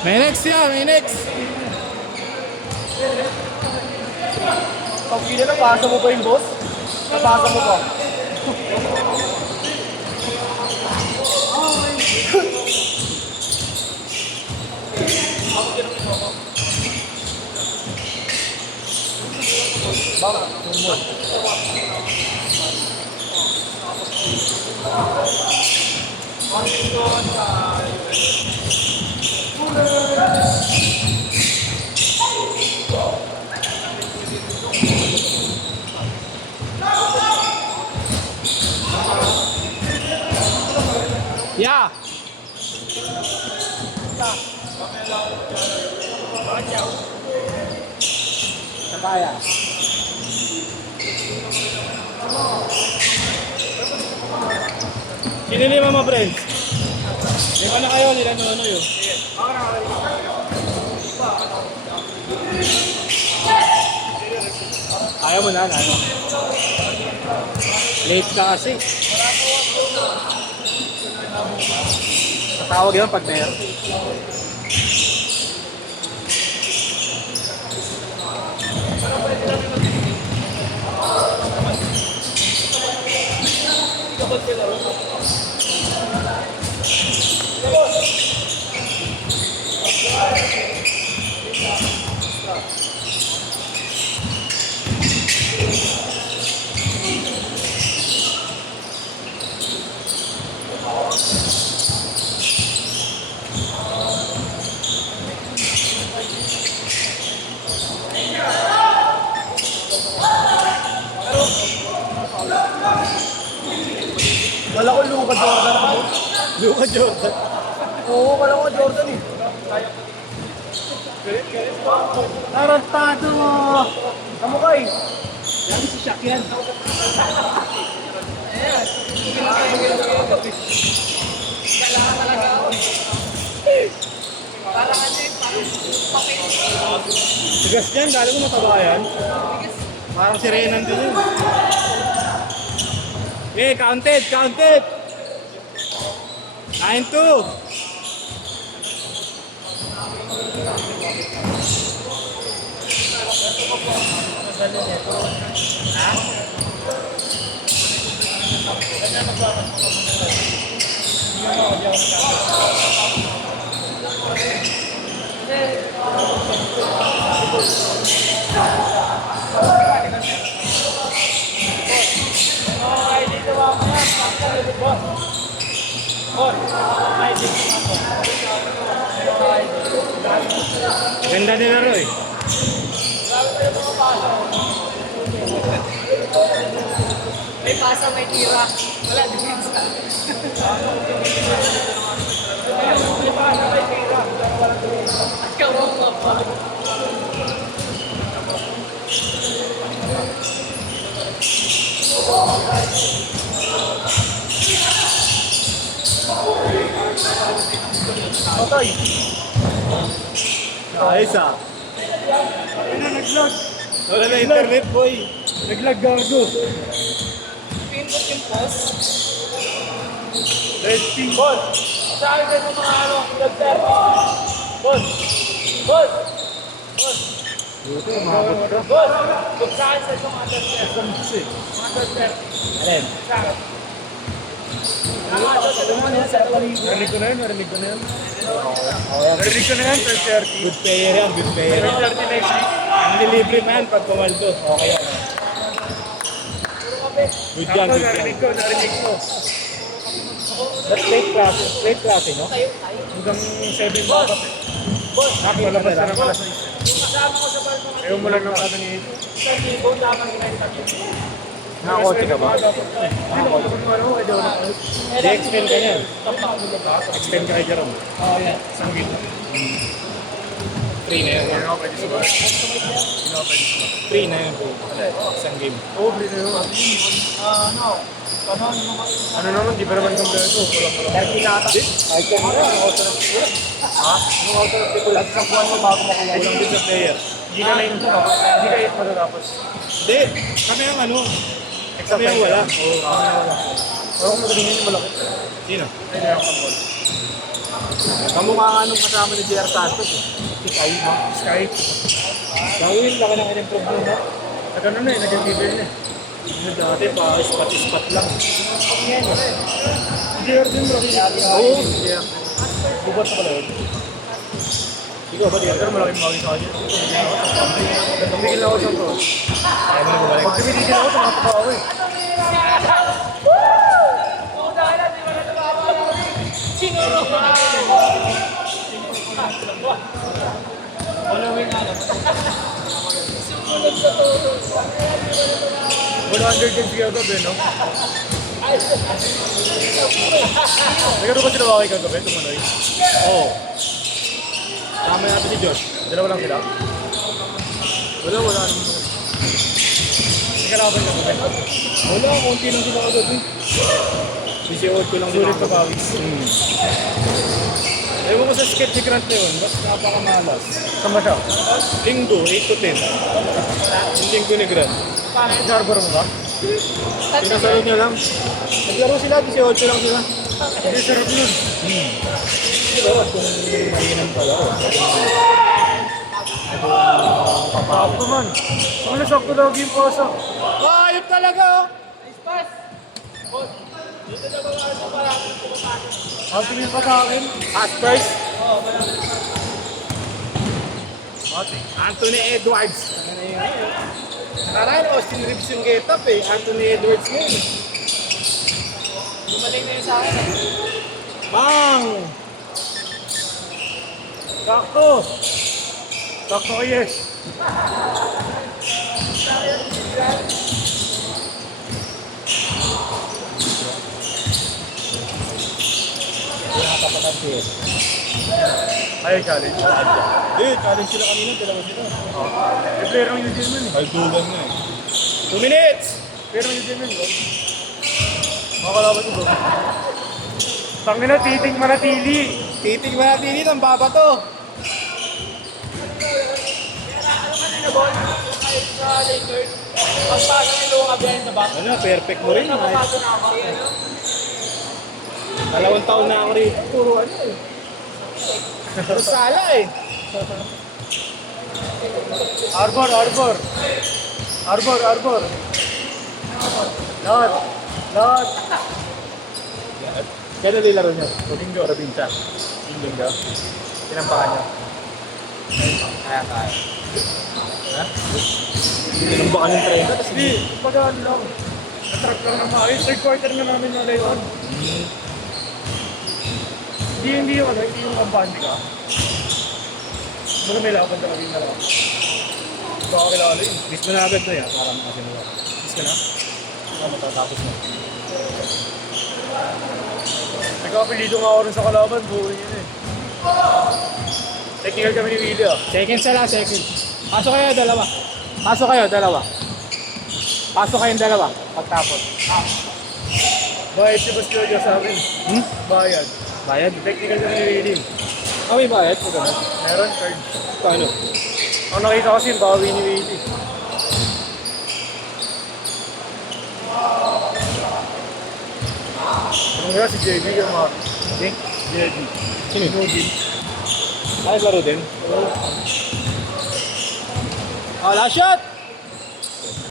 May next yan, may next. Pag pila na, pasa mo ba yung boss? Napasa mo ba? Yeah. Kaya. Sino lima mo, friends? Lima na kayo, nila ano yun. Ayaw mo na, ano? Late ka kasi. Tatawag yun pag meron. Wala ko Luka Jordan ako. Luka Jordan. Oo, wala ko Jordan eh. Tarantado mo! Kamukha eh. Yan si Shaq yan. Tigas niyan, dali mo mataba yan. Parang si Renan din yun. Okay, counted, counted. 9-2. Ganda nila Roy. May pasa, may tira. Wala, defense ka. May pasa, may tira. At kawang pa. Otoy. Ayos ah. Nag-vlog. Wala na internet boy. Nag-vlog gago. Pinbot yung post. Red team. Boss, saan ka ng mga ano, nag-service? Boss! Boss! Boss! Buti, umabot ka. Boss! Kung saan sa itong underservice? Underservice. Alin? Saan? Narinig ko na yun, narinig ko na yun. Narinig ko na yan, 12:30. Good player yan, good player. 12:30 next week. Ang nilibre man pag pumaldo. Okay yan. Good yan, good yan. Narinig ko. That's late klase, no? Hanggang 7 dapat. Boss, Nakapalabas na ng alas 6. yung kasama ko sa balkon. Ayaw mo lang ng ano ni... 1,000 lamang ginagawa. Nakakotse ka ba? Di-extend ka niyan. Extend ka kay Jerome. Oo, yan. Isang gito. Free na yun. Free na yun po. Isang game. Oo, free na yun. Ano naman, di pa naman kompleto. Walang-walang. Dahil pinata. Kahit ka nila, ang auto ng siguro. Ha? Ang auto ng siguro. At isang buwan mo bago makuha. Walang din sa player. Hindi ka na yun. Hindi ka yun matatapos. Hindi. Kami ang ano. Kami ang wala. Oo, kami ang wala. Pero kung magaling yun yung malaki. Sino? Ay, na yung kambol. Kamukha nga nung kasama ni JR Santos. Si Kai, no? Skype. Gawin, laki ng in-improve mo, no? Nagano na eh, nag-given na eh. Yung dati pa, ispat-ispat lang. JR din bro. Oo, JR. Bubat na pala yun. Ikaw ba, JR? Pero malaking mawin sa kanya. Tumigil na ako sa bro. Ayaw mo na bumalik. Pag tumitigil ako, tumakapa ako eh. Following nga naman. 110 siya gabi, no? Nagkaroon ba sila ba kayo kagabi, tumanoy? Oo. Tama natin si Josh. Dalawa lang sila? Wala naman. Hindi ka nakaban kagabi. Wala, konti lang sila kagabi. 18 ko lang Sulit na sila. bawis. Ewan ko sa sketch ni Grant na yun, basta napakamalas. Saan ba siya? Linggo, 8 to 10. Yung linggo ni Grant. Harbor mo ba? Pinasayod niya lang. Naglaro sila, 18 lang sila. Hindi, sarap nun. Pero kung mainam pala, Papap naman. Ang nasakto lagi yung pasa. ayop talaga oh! Ang tumingin pa sa akin. At first, Anthony Edwards. Karayan, Austin Reeves yung get-up eh. Anthony Edwards ngayon. Gumaling na yun sa akin. Bang! Sakto. Sakto ko yes. Nakatapatan siya. Ay, challenge. Challenge sila kanina, dalawa sila. Eh, player ng Eugene man eh. Kaldugan na eh. 2 minutes! Player ng Eugene man, bro. Makakalaban ko, bro. Tangin na, titing manatili. Titig ba natin dito? Ang baba to. Sa Lakers, pagpasa ni Luka behind the back. Ano, perfect mo rin. Napapasa na ako. Dalawang taon na ako rito. Puro ano eh. Puro sala eh. Arbor. Lahat. Kaya nalilaro niya. Linggo. Probinsya. Linggo. Pinampakan niya. Kaya. Ha? Tinambakan yung train. Hindi, pag-ano lang. Na-track lang ng maayos. Third quarter na namin na layon. Hindi yung kampante ka. Baga may laban talaga yung dalawa. Baka kilala yun. Miss mo na agad to yan. Para makasimula. Miss ka na? Matatapos na. Nagkapilito nga ako rin sa kalaban. Buhay yun eh. Technical kami ni Willie ah. Second sila, second. Pasok kayo, dalawa. Pasok kayong dalawa. Pagtapos. Bayad si Bas Jojo sa akin. Bayad. Bayad? Technical kami ni Willie. May bayad? Ito ganun. Meron, card. Paano? Ang nakita kasi yung bawi ni Willie. Ano nga si JB yung mga... Okay. JB. Sino? Nugin. Ay, laro din. Oh, last shot!